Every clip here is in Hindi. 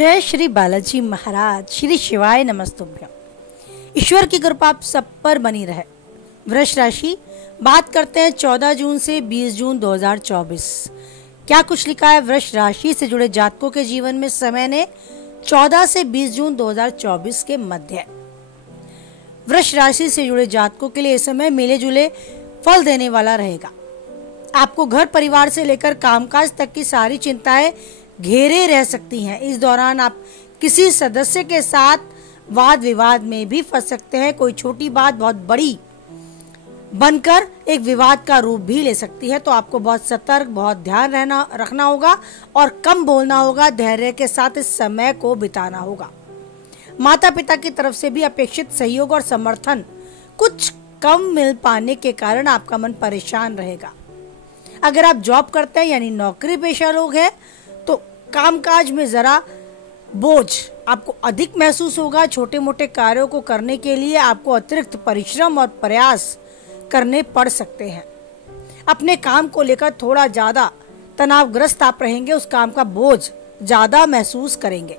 जय श्री बालाजी महाराज, श्री शिवाय नमस्तुभ्यम। ईश्वर की कृपा आप सब पर बनी रहे। वृष राशि, बात करते हैं 14 जून से 20 जून 2024। क्या कुछ लिखा है वृष राशि से जुड़े जातकों के जीवन में समय ने 14 से 20 जून 2024 के मध्य। वृष राशि से जुड़े जातकों के लिए यह समय मिले जुले फल देने वाला रहेगा। आपको घर परिवार से लेकर कामकाज तक की सारी चिंताएं घेरे रह सकती हैं। इस दौरान आप किसी सदस्य के साथ वाद विवाद में भी फंस सकते हैं। कोई छोटी बात बहुत बड़ी बनकर एक विवाद का रूप भी ले सकती है, तो आपको बहुत सतर्क, बहुत ध्यान रखना होगा और कम बोलना होगा। धैर्य के साथ इस समय को बिताना होगा। माता पिता की तरफ से भी अपेक्षित सहयोग और समर्थन कुछ कम मिल पाने के कारण आपका मन परेशान रहेगा। अगर आप जॉब करते हैं यानी नौकरी पेशा लोग हैं तो कामकाज में जरा बोझ आपको अधिक महसूस होगा। छोटे मोटे कार्यों को करने के लिए आपको अतिरिक्त परिश्रम और प्रयास करने पड़ सकते हैं। अपने काम को लेकर थोड़ा ज्यादा तनावग्रस्त आप रहेंगे, उस काम का बोझ ज्यादा महसूस करेंगे।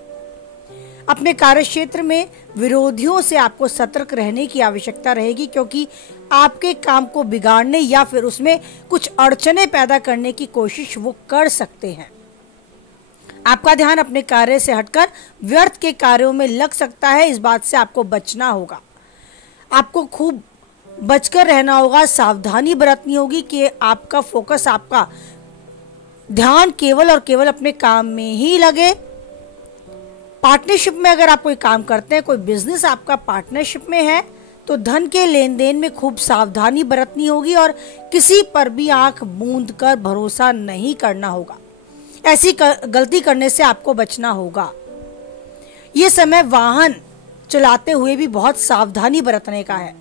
अपने कार्य क्षेत्र में विरोधियों से आपको सतर्क रहने की आवश्यकता रहेगी, क्योंकि आपके काम को बिगाड़ने या फिर उसमें कुछ अड़चने पैदा करने की कोशिश वो कर सकते हैं। आपका ध्यान अपने कार्य से हटकर व्यर्थ के कार्यों में लग सकता है। इस बात से आपको बचना होगा। आपको खूब बचकर रहना होगा, सावधानी बरतनी होगी कि आपका फोकस, आपका ध्यान केवल और केवल अपने काम में ही लगे। पार्टनरशिप में अगर आप कोई काम करते हैं, कोई बिजनेस आपका पार्टनरशिप में है, तो धन के लेन देन में खूब सावधानी बरतनी होगी और किसी पर भी आंख मूंद कर भरोसा नहीं करना होगा। ऐसी गलती करने से आपको बचना होगा। ये समय वाहन चलाते हुए भी बहुत सावधानी बरतने का है।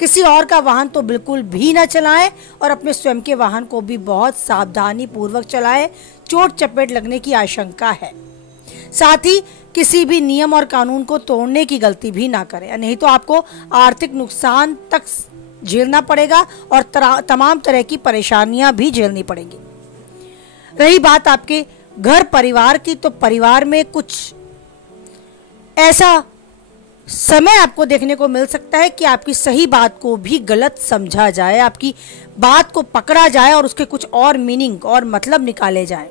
किसी और का वाहन तो बिल्कुल भी ना चलाएं और अपने स्वयं के वाहन को भी बहुत सावधानी पूर्वक चलाएं। चोट चपेट लगने की आशंका है। साथ ही किसी भी नियम और कानून को तोड़ने की गलती भी ना करें, नहीं तो आपको आर्थिक नुकसान तक झेलना पड़ेगा और तमाम तरह की परेशानियां भी झेलनी पड़ेंगी। रही बात आपके घर परिवार की, तो परिवार में कुछ ऐसा समय आपको देखने को मिल सकता है कि आपकी सही बात को भी गलत समझा जाए, आपकी बात को पकड़ा जाए और उसके कुछ और मीनिंग और मतलब निकाले जाए।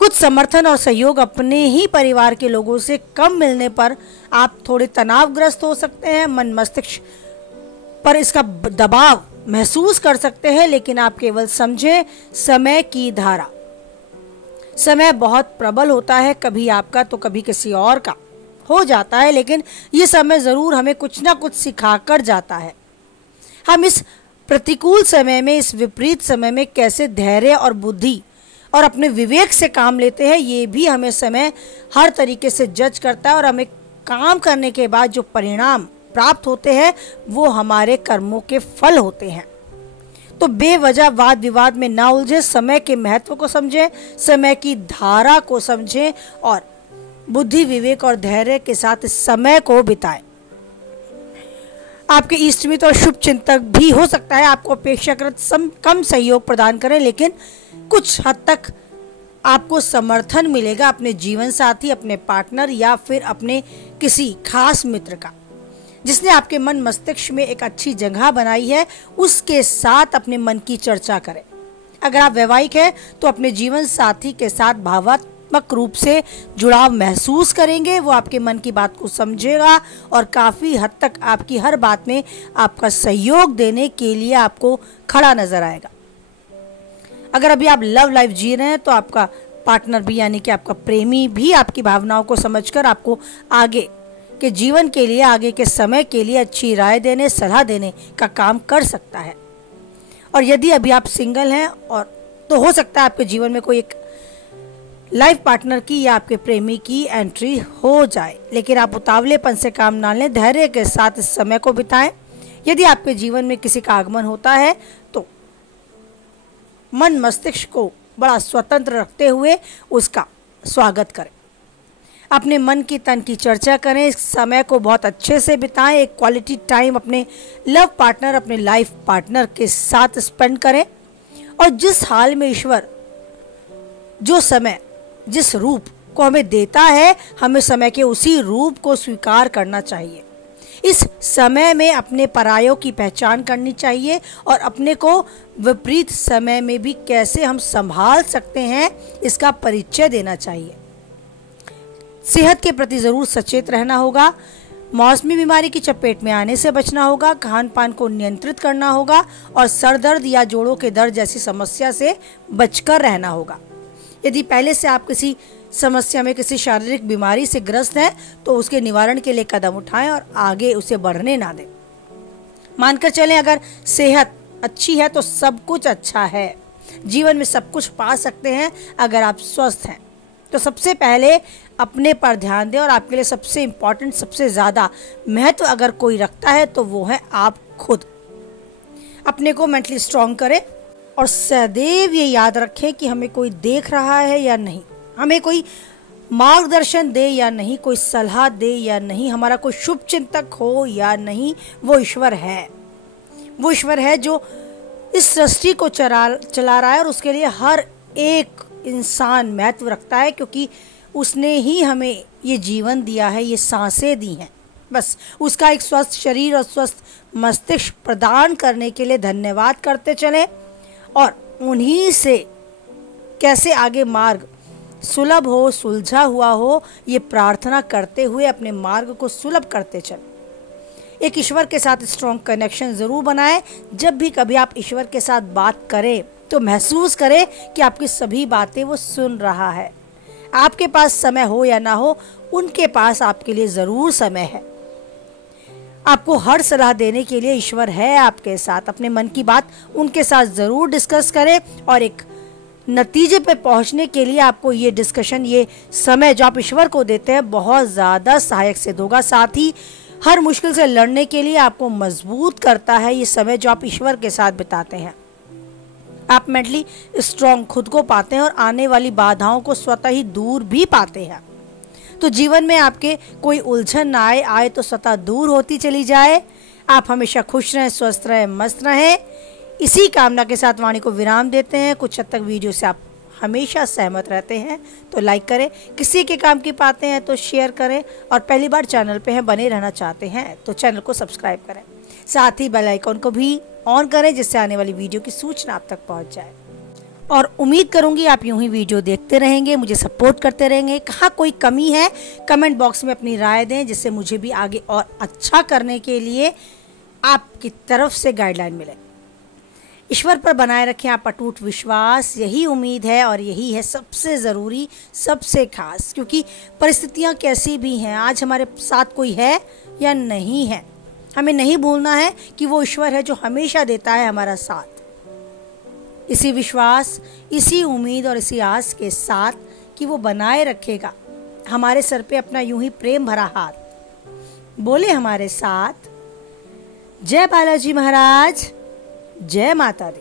कुछ समर्थन और सहयोग अपने ही परिवार के लोगों से कम मिलने पर आप थोड़े तनावग्रस्त हो सकते हैं। मन मस्तिष्क पर इसका दबाव महसूस कर सकते हैं, लेकिन आप केवल समझें समय की धारा। समय बहुत प्रबल होता है, कभी आपका तो कभी किसी और का हो जाता है, लेकिन ये समय जरूर हमें कुछ ना कुछ सिखा कर जाता है। हम इस प्रतिकूल समय में, इस विपरीत समय में कैसे धैर्य और बुद्धि और अपने विवेक से काम लेते हैं, ये भी हमें समय हर तरीके से जज करता है और हमें काम करने के बाद जो परिणाम प्राप्त होते हैं वो हमारे कर्मों के फल होते हैं। तो बेवजह वाद विवाद में ना उलझे, समय के महत्व को समझें, समय की धारा को समझें और बुद्धि, विवेक और धैर्य के साथ इस समय को बिताएं। आपके इष्टमित्र और शुभ चिंतक भी हो सकता है आपको अपेक्षाकृत कम सहयोग प्रदान करें, लेकिन कुछ हद तक आपको समर्थन मिलेगा अपने जीवन साथी, अपने पार्टनर या फिर अपने किसी खास मित्र का, जिसने आपके मन मस्तिष्क में एक अच्छी जगह बनाई है। उसके साथ अपने मन की चर्चा करें। अगर आप वैवाहिक हैं तो अपने जीवन साथी के साथ भावनात्मक रूप से जुड़ाव महसूस करेंगे। वो आपके मन की बात को समझेगा और काफी हद तक आपकी हर बात में आपका सहयोग देने के लिए आपको खड़ा नजर आएगा। अगर अभी आप लव लाइफ जी रहे हैं तो आपका पार्टनर भी, यानी कि आपका प्रेमी भी, आपकी भावनाओं को समझकर आपको आगे के जीवन के लिए, आगे के समय के लिए अच्छी राय देने, सलाह देने का काम कर सकता है। और यदि अभी आप सिंगल हैं और तो हो सकता है आपके जीवन में कोई एक लाइफ पार्टनर की या आपके प्रेमी की एंट्री हो जाए, लेकिन आप उतावलेपन से काम ना लें, धैर्य के साथ इस समय को बिताएं। यदि आपके जीवन में किसी का आगमन होता है तो मन मस्तिष्क को बड़ा स्वतंत्र रखते हुए उसका स्वागत करें। अपने मन की तन की चर्चा करें। इस समय को बहुत अच्छे से बिताएं। एक क्वालिटी टाइम अपने लव पार्टनर, अपने लाइफ पार्टनर के साथ स्पेंड करें और जिस हाल में ईश्वर जो समय, जिस रूप को हमें देता है, हमें समय के उसी रूप को स्वीकार करना चाहिए। इस समय में अपने परायों की पहचान करनी चाहिए और अपने को विपरीत समय में भी कैसे हम संभाल सकते हैं इसका परिचय देना चाहिए। सेहत के प्रति ज़रूर सचेत रहना होगा, मौसमी बीमारी की चपेट में आने से बचना होगा, खान पान को नियंत्रित करना होगा और सर दर्द या जोड़ों के दर्द जैसी समस्या से बचकर रहना होगा। यदि पहले से आप किसी समस्या में, किसी शारीरिक बीमारी से ग्रस्त हैं तो उसके निवारण के लिए कदम उठाएं और आगे उसे बढ़ने ना दें। मानकर चलें, अगर सेहत अच्छी है तो सब कुछ अच्छा है। जीवन में सब कुछ पा सकते हैं अगर आप स्वस्थ हैं। तो सबसे पहले अपने पर ध्यान दें और आपके लिए सबसे इम्पोर्टेंट, सबसे ज़्यादा महत्व अगर कोई रखता है तो वो है आप खुद। अपने को मेंटली स्ट्रॉन्ग करें और सदैव ये याद रखें कि हमें कोई देख रहा है या नहीं, हमें कोई मार्गदर्शन दे या नहीं, कोई सलाह दे या नहीं, हमारा कोई शुभ चिंतक हो या नहीं, वो ईश्वर है। वो ईश्वर है जो इस सृष्टि को चला रहा है और उसके लिए हर एक इंसान महत्व रखता है, क्योंकि उसने ही हमें ये जीवन दिया है, ये सांसें दी हैं। बस उसका एक स्वस्थ शरीर और स्वस्थ मस्तिष्क प्रदान करने के लिए धन्यवाद करते चलें और उन्हीं से कैसे आगे मार्ग सुलभ हो, सुलझा हुआ हो, ये प्रार्थना करते हुए अपने मार्ग को सुलभ करते चलें। एक ईश्वर के साथ स्ट्रॉन्ग कनेक्शन ज़रूर बनाएं। जब भी कभी आप ईश्वर के साथ बात करें तो महसूस करें कि आपकी सभी बातें वो सुन रहा है। आपके पास समय हो या ना हो, उनके पास आपके लिए ज़रूर समय है। आपको हर सलाह देने के लिए ईश्वर है आपके साथ। अपने मन की बात उनके साथ ज़रूर डिस्कस करें और एक नतीजे पे पहुंचने के लिए आपको ये डिस्कशन, ये समय जो आप ईश्वर को देते हैं बहुत ज़्यादा सहायक सिद्ध होगा। साथ ही हर मुश्किल से लड़ने के लिए आपको मजबूत करता है ये समय जो आप ईश्वर के साथ बिताते हैं। आप मेंटली स्ट्रॉन्ग खुद को पाते हैं और आने वाली बाधाओं को स्वतः ही दूर भी पाते हैं। तो जीवन में आपके कोई उलझन ना आए तो स्वतः दूर होती चली जाए। आप हमेशा खुश रहें, स्वस्थ रहें, मस्त रहें। इसी कामना के साथ वाणी को विराम देते हैं। कुछ हद तक वीडियो से आप हमेशा सहमत रहते हैं तो लाइक करें, किसी के काम की पाते हैं तो शेयर करें और पहली बार चैनल पे हैं, बने रहना चाहते हैं तो चैनल को सब्सक्राइब करें। साथ ही बेल आइकन को भी ऑन करें जिससे आने वाली वीडियो की सूचना आप तक पहुंच जाए। और उम्मीद करूंगी आप यूं ही वीडियो देखते रहेंगे, मुझे सपोर्ट करते रहेंगे। कहाँ कोई कमी है कमेंट बॉक्स में अपनी राय दें जिससे मुझे भी आगे और अच्छा करने के लिए आपकी तरफ से गाइडलाइन मिले। ईश्वर पर बनाए रखें आप अटूट विश्वास, यही उम्मीद है और यही है सबसे ज़रूरी, सबसे खास। क्योंकि परिस्थितियाँ कैसी भी हैं, आज हमारे साथ कोई है या नहीं है, हमें नहीं भूलना है कि वो ईश्वर है जो हमेशा देता है हमारा साथ। इसी विश्वास, इसी उम्मीद और इसी आस के साथ कि वो बनाए रखेगा हमारे सर पे अपना यूं ही प्रेम भरा हाथ। बोले हमारे साथ, जय बालाजी महाराज, जय माता दी।